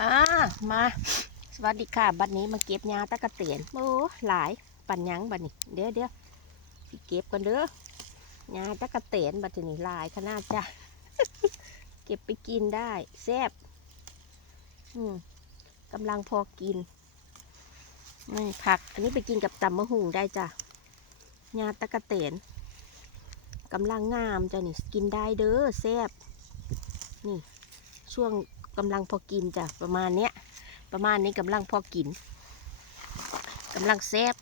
อ่ามาสวัสดีค่ะ บัดนี้มาเก็บยาตะกะเตียนโอ้หลายปันยังบัดนี้เดี๋ยวเดี๋ยวสิเก็บกันเด้อยาตะกะเตียนบัดนี้หลายขนาดจ้ะเก็บไปกินได้แซ่บอืมกำลังพอกินนี่ผัก อันนี้ไปกินกับตำมะฮุงได้จ้ะยาตะกะเตียนกำลังงามจ้ะนี่กินได้เด้อแซ่บนี่ช่วง กำลังพอกินจ้ะประมาณเนี้ย ประมาณนี้กำลังพอกินกำลังแซบ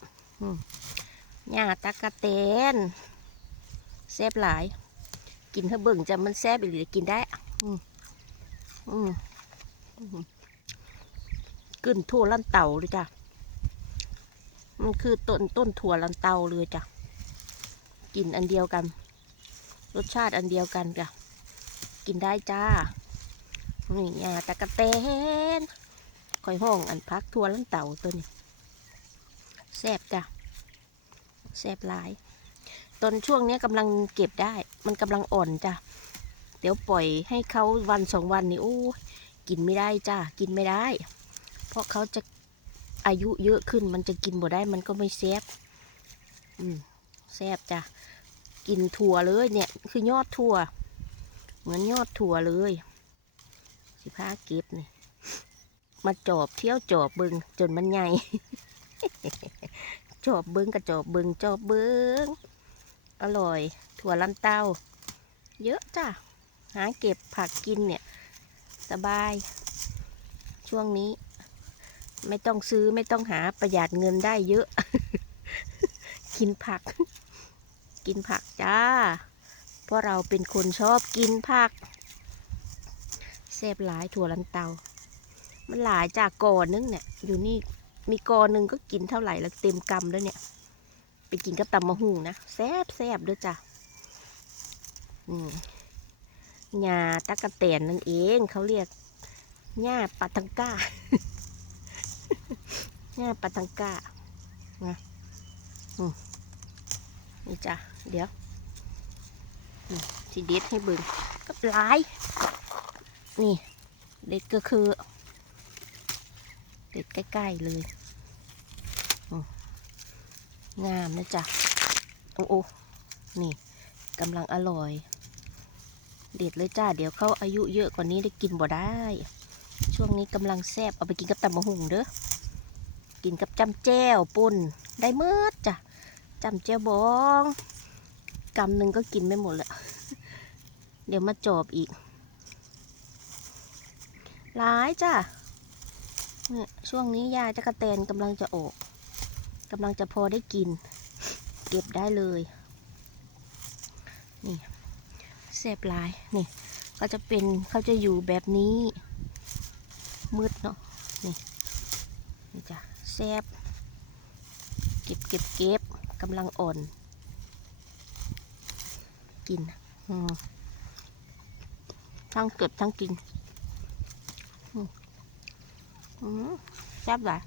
หญ้าตะกะเตนแซบหลาย กินเถอะเบิ่งจะมันแซบอีหรือกินได้ อืมอืมอืมกึ่นทั่วลันเต่าเลยจ้ะ มันคือต้นต้นถั่วลันเตาเลยจ้ะ กินอันเดียวกัน รสชาติอันเดียวกันจ้ะ กินได้จ้า นี่ยาตะกะเตนคอยห้องอันพักทัวลันเต่าตัวนี้แซบจ้ะแซบหลาย ตอนช่วงนี้กำลังเก็บได้ มันกำลังอ่อนจ้ะ เดี๋ยวปล่อยให้เขาวันสองวันนี่โอ้กินไม่ได้จ้ะ กินไม่ได้ เพราะเขาจะอายุเยอะขึ้น มันจะกินบ่ได้ มันก็ไม่แซบอืมแซบจ้ะ กินถั่วเลยเนี่ย คือยอดถั่ว เหมือนยอดถั่วเลย สิพาเก็บนี่มาจอบเที่ยวจอบเบิงจนมันใหญ่จอบเบิงกับจอบเบิงจอบเบิงอร่อย ถั่วลันเต้า เยอะจ้ะ หาเก็บผักกินเนี่ย สบาย ช่วงนี้ ไม่ต้องซื้อไม่ต้องหาประหยัดเงินได้เยอะ กินผัก กินผักจ้า เพราะเราเป็นคนชอบกินผัก ซ่บหลายถั่วลันเตา มันหลายจากกอนึงเนี่ย อยู่นี่มีกอหนึ่งก็กินเท่าไหร่แล้วเต็มกำแล้วเนี่ย ไปกินกับตำมะฮุงนะแซ่บแซ่บด้วยจ้ะอืมหญ้าตะกะแตนนั่นเองเขาเรียกหญ้าปาทังก้าหญ้าปาทังก้านะอืมนี่จ้ะเดี๋ยวทีเด็ดให้เบิ่งกับหลาย นี่เด็ดก็คือเด็ดใกล้ ๆ เลยงามนะจ๊ะ โอ้โอนี่กำลังอร่อย เด็ดเลยจ้า เดี๋ยวเขาอายุเยอะกว่านี้ได้กินบ่ได้ ช่วงนี้กำลังแซ่บเอาไปกินกับตำมะหุงเด้อ กินกับจำแจ้วปุ่นได้เมื่อจ้ะจำแจ้วบองกำหนึ่งก็กินไม่หมดละเดี๋ยวมาจอบอีก หลายจ้ะเนี่ยช่วงนี้ยาจะกระแตนกำลังจะออกกำลังจะพอได้กิน เก็บได้เลย นี่แซ่บหลาย นี่ ก็จะเป็นเขาจะอยู่แบบนี้ มืดเนาะนี่นี่จ้ะแซ่บเก็บเก็บเก็บกำลังอ่อนกินอืมทั้งเก็บทั้งกิน แซ่บหลาย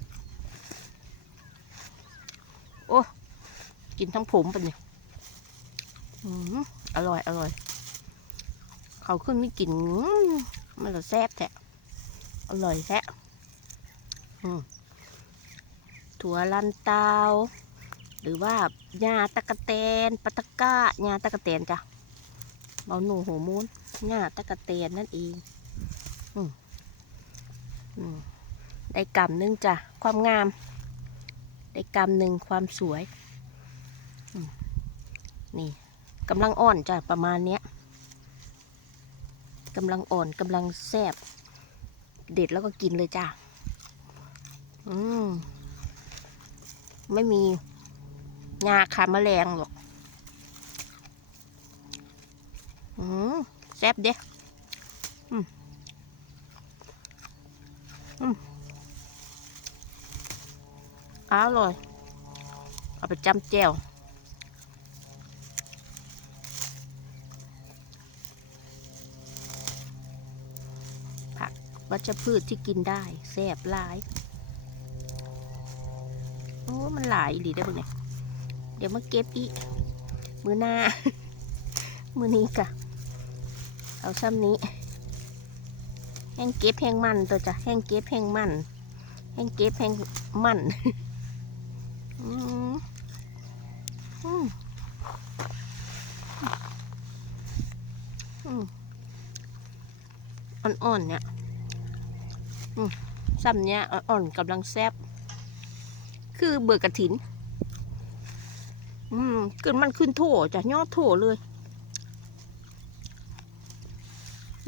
โอ้ กินทั้งผมปะเนี่ยอืมอร่อย อร่อย เขาขึ้นไม่กิน มันจะแซ่บแท้อร่อยแท้ถั่วลันเตา หรือว่าหญ้าตะกะแตนปะตะก้าหญ้าตะกะแตนจ้ะเบาหนูหัวมูนหญ้าตะกะแตนนั่นเอง อืมอืม ได้กำหนึ่งจ้ะ ความงาม ได้กำหนึ่งความสวย นี่กำลังอ่อนจ้ะ ประมาณเนี้ยกำลังอ่อนกำลังแซ่บเด็ดแล้วก็กินเลยจ้ะ อืม ไม่มีงาขาแมลงหรอก อืม แซ่บเด้อ อร่อย เอาไปจำแจ่วผักวัชพืชที่กินได้แซ่บหลาย โอ้ มันหลายอีหลีได้อบ่เนี่ยเดี๋ยวมาเก็บอีก มือหน้า มือนี้กะ เอาซ้ำนี้ แห้งเก็บแห้งมันตัวจ้ะ แห้งเก็บแห้งมัน แห้งเก็บแห้งมัน อืมอืม อ่อนๆเนี่ยอืมซ้ำเนี่ยอ่อนๆกำลังแซบคือเบื่อกระถิน อืมขึ้นมันขึ้นโถจ้ะยอดโถเลย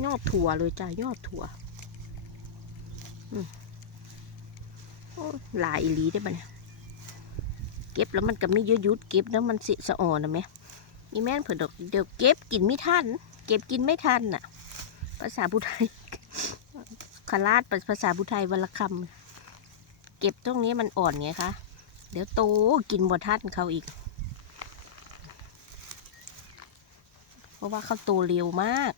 ยอดถั่วเลยจ้ะยอดถั่วอืมหลายอีหลีได้ปะเนี่ยเก็บแล้วมันก็ไม่ยอะยุดเก็บแล้วมันสิสะอ่อนนะไหมนี่แม่นเผื่อดอกเดี๋ยวเก็บกินไม่ทัน เก็บกินไม่ทันน่ะ ภาษาพุไทยคาราดภาษาพุไทยวันละคำเก็บตรงนี้มันอ่อนไงคะเดี๋ยวโตกินบ่ทันเขาอีก เพราะว่าเขาโตเร็วมาก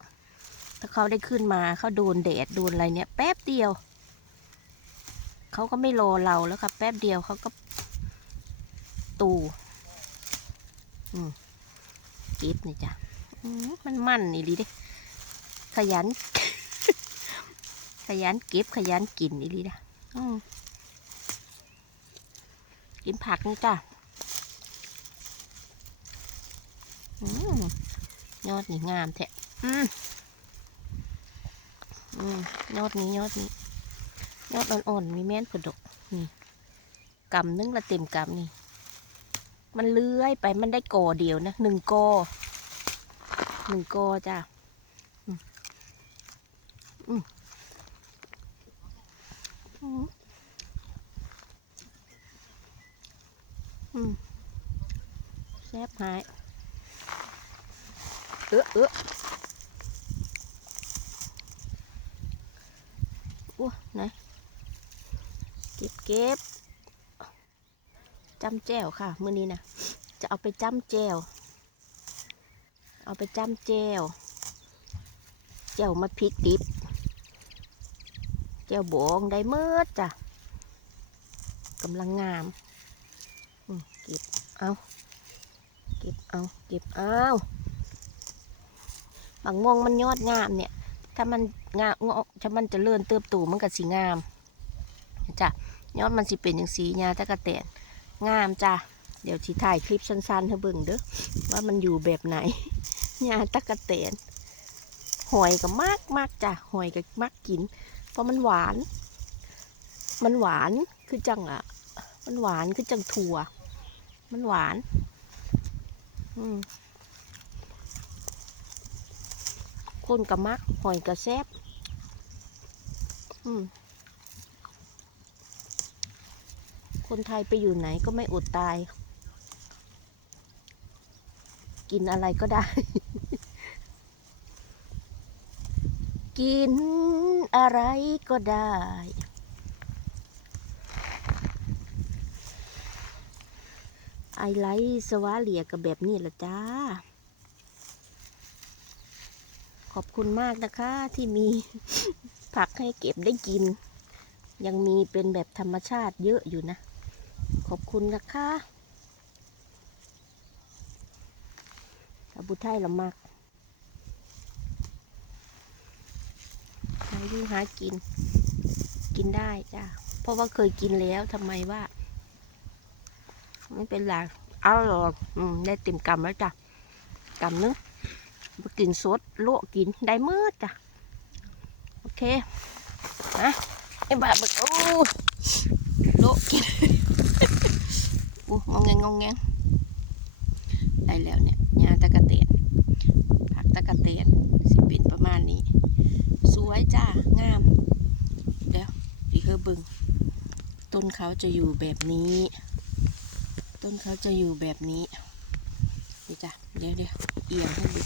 ถ้าเขาได้ขึ้นมาเขาโดนแดดโดนอะไรเนี่ย แป๊บเดียว เขาก็ไม่รอเราแล้วครับแป๊บเดียวเขาก็ตูอืมเก็บนี่จ้ะ มันมันนี่ดีเด้ขยัน ขยันเก็บขยันกินนี่ดีนะกินผักนี่จ้ะยอดนี่งามแท้ยอดนี้ยอดนี้ ยอดอ่อนๆ มีแม่นผดก นี่กำนึงละเต็มกำนี่ มันเลื้อยไปมันได้กอเดียวนะหนึ่งกอ หนึ่งกอจ้ะอืมอืมอืมอืมแซบหาย เออเอออ้วไหนเก็บเก็บจำแจวค่ะ มื้อนี้นะจะเอาไปจำแจว เอาไปจำแจวแจวมาพริกดิบแจวบองได้เมื่อจ้ะกำลังงามเก็บเอาเก็บเอาเก็บเอาบางม่วงมันยอดงามเนี่ย ถ้ามันงามถ้ามันจะเลื่อนเติบโตมันก็สีงามจ้ะยอดมันสิเป็นอย่างสีญาตะกะแตนงามจ้ะเดี๋ยวชีถ่ายคลิปสั้นๆให้เบิ่งเด้อว่ามันอยู่แบบไหน ญาตะกะแตนหอยก็มากมากจ้ะหอยก็มากกิน เพราะมันหวาน มันหวานคือจังอะ มันหวานคือจังถั่ว มันหวาน อืมคนกะมักหอยกะแซบคนไทยไปอยู่ไหนก็ไม่อดตาย กินอะไรก็ได้ กินอะไรก็ได้ ไอไลท์สวาเหลียกับแบบนี้ละจ้า ขอบคุณมากนะคะที่มีผักให้เก็บได้กิน ยังมีเป็นแบบธรรมชาติเยอะอยู่นะ ขอบคุณนะคะอาบุไทยละมาก หาอยู่หากิน กินได้จ้ะเพราะว่าเคยกินแล้วทำไมว่า ไม่เป็นไรเอาหรอกได้เต็มกำแล้วจ้ะกำนึงกินสดโลวกกินได้มื่อจ้ะโอเคฮะไอ้บาบโอ้โลวกกินอู้งองแงงงงแงงได้แล้วเนี่ยยาตะกะเตียนผักตะกะเตียนสิเป็นประมาณนี้ สวยจ้างามเดี๋ยวดีเฮอบึง ต้นเขาจะอยู่แบบนี้ ต้นเขาจะอยู่แบบนี้นี่จ้ะเดี๋ยวเดี๋ยวเอียงให้ดู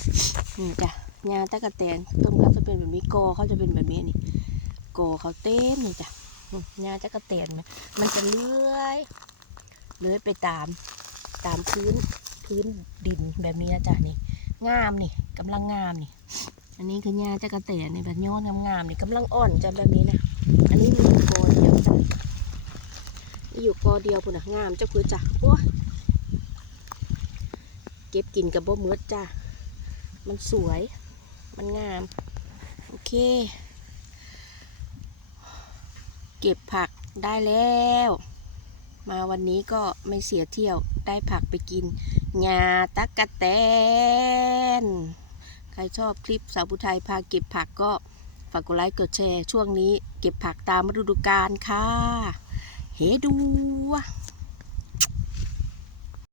นี่จ้ะงาตะกะแตนต้นเขาจะเป็นแบบนี้กอเขาจะเป็นแบบนี้นี่กอเขาเต้นนี่จ้ะงาตะกะแตนมันมันจะเลื้อยเลื้อยไปตามตามพื้นพื้นดินแบบนี้นะจ้ะนี่งามนี่กำลังงามนี่ อันนี้คืองาตะกระแตนนี่แบบยอดงามๆนี่กำลังอ่อนจ้ะแบบนี้นะ อันนี้มีอยู่กเดียวจ้ะ อยู่กอเดียวพุ่นนะงามเจ้ะคือจ้ะโอ้เก็บกินกับบ่เมือดจ้ะมันสวย มันงาม โอเค เก็บผักได้แล้ว มาวันนี้ก็ไม่เสียเที่ยวได้ผักไปกินงาตักกะแตน ใครชอบคลิปสาวผู้ไทยพาเก็บผักก็ฝากกดไลค์กดแชร์ ช่วงนี้เก็บผักตามฤดูกาลค่ะ เฮดูวะ